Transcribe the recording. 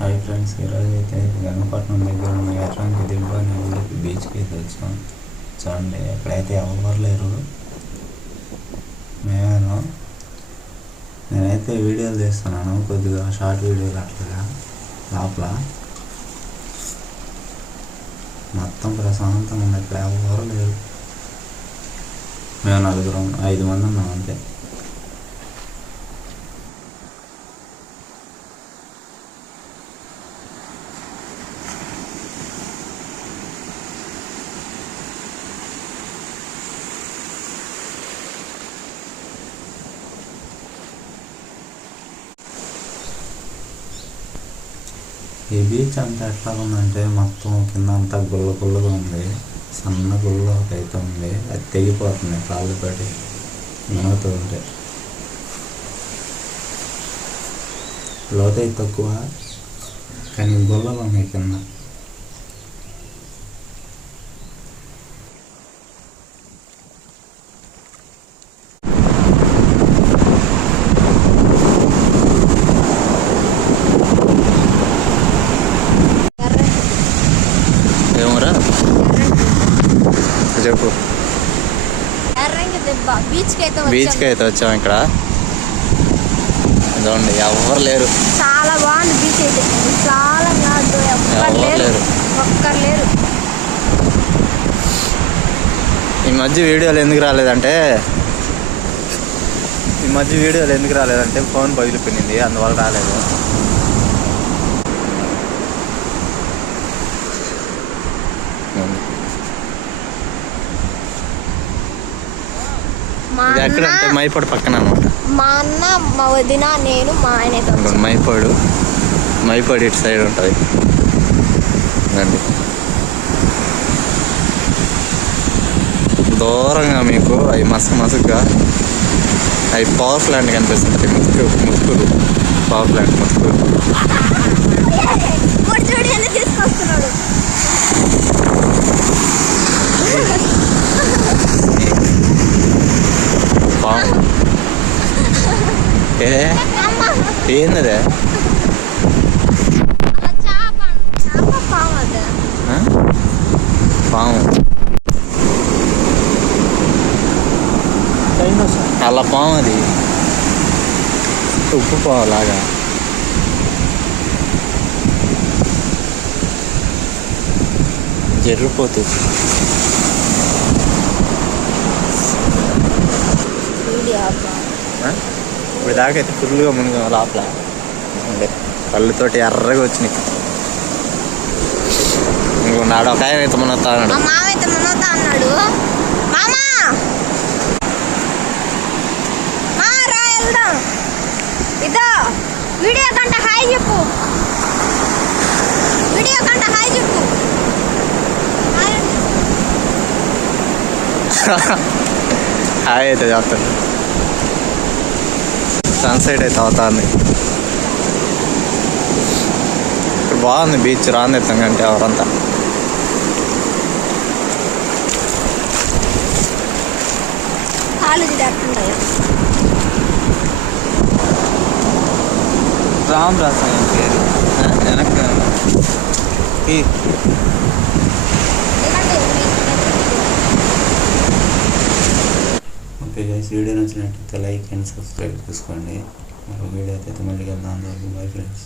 Hi friends ఈరోజు అయితే గంగపట్నం దగ్గర ఉన్న ఎట్లాంటి దిబ్బ అనే ఊరికి బీచ్కి అయితే వచ్చాం. చూడండి ఎక్కడైతే ఎవరు లేరు. మేమేను నేనైతే వీడియోలు తీస్తున్నాను కొద్దిగా షార్ట్ వీడియోలు అట్లాగా లోపల. మొత్తం ప్రశాంతంగా ఉంది ఇక్కడ ఎవరు లేరు. మేము నలుగురం ఐదు మంది ఉన్నాం అంతే. ఈ బీచ్ అంతా ఎట్లా ఉందంటే మొత్తం కింద అంతా గుల్ల గుల్లగా ఉంది. సన్న గుల్ల ఒకటి అయితే ఉంది. అది తెగిపోతుంది కాళ్ళు పడి మునుగుతూ ఉంటే. లోతై తక్కువ కానీ గుల్లలు ఉన్నాయి కింద. ఏమరా చెప్పు. బీచ్కి అయితే వచ్చాం. ఇక్కడ. చూడండి ఎవరు లేరు. చాలా బాగుంది బీచ్ అయితే. ఎవరు లేరు. లేరు. ఒక్కరు లేరు. ఈ మధ్య వీడియోలు ఎందుకు రాలేదంటే ఈ మధ్య వీడియోలు ఎందుకు రాలేదంటే ఫోన్ పగిలిపోయింది అందువల్ల రాలేదు. ఇది మైపాడు పక్కన అనమాట మా అన్న మా వదిన నేను మా ఆయన. మైపాడు మైపాడు ఇటు సైడ్ ఉంటుంది. దూరంగా మీకు అవి మసక మసకగా అవి పవర్ ప్లాంట్ కనిపిస్తుంటాయి. ముతుకు ముతుకులు పవర్ ప్లాంట్ ముతుకులు ఏందదే? పాము ఆ? పాము అలా పాము అది. ఉప్పు పాము లాగా. జర్రిపోతుంది వీడియో ఇప్పుడు దాకైతే ఫుల్గా మునిగా లోపల. ఉండే కళ్ళతోటి ఎర్రగా వచ్చినాయి. ఇంకో నాడు ఒక ఆయన అయితే మునొస్తా మా అన్నాడు. అయితే ఇదో వీడియో కంట హాయ్ చెప్పు. వీడియో కంట హాయ్ చెప్పు. హాయ్. అయితే చెప్తాను సన్సెట్ అయితే అవుతుంది ఇప్పుడు బాగుంది బీచ్ రాందిస్తాం కంటే ఎవరంతా కాలేజీ దాటుకుంటాయా రామ్ రాసాను పేరు వెనక్కి ఫ్రెండ్స్ వీడియో నచ్చినట్టయితే లైక్ అండ్ సబ్స్క్రైబ్ చేసుకోండి. మరో వీడియో అయితే మళ్ళీ కలుద్దాం. అందరికీ బై ఫ్రెండ్స్.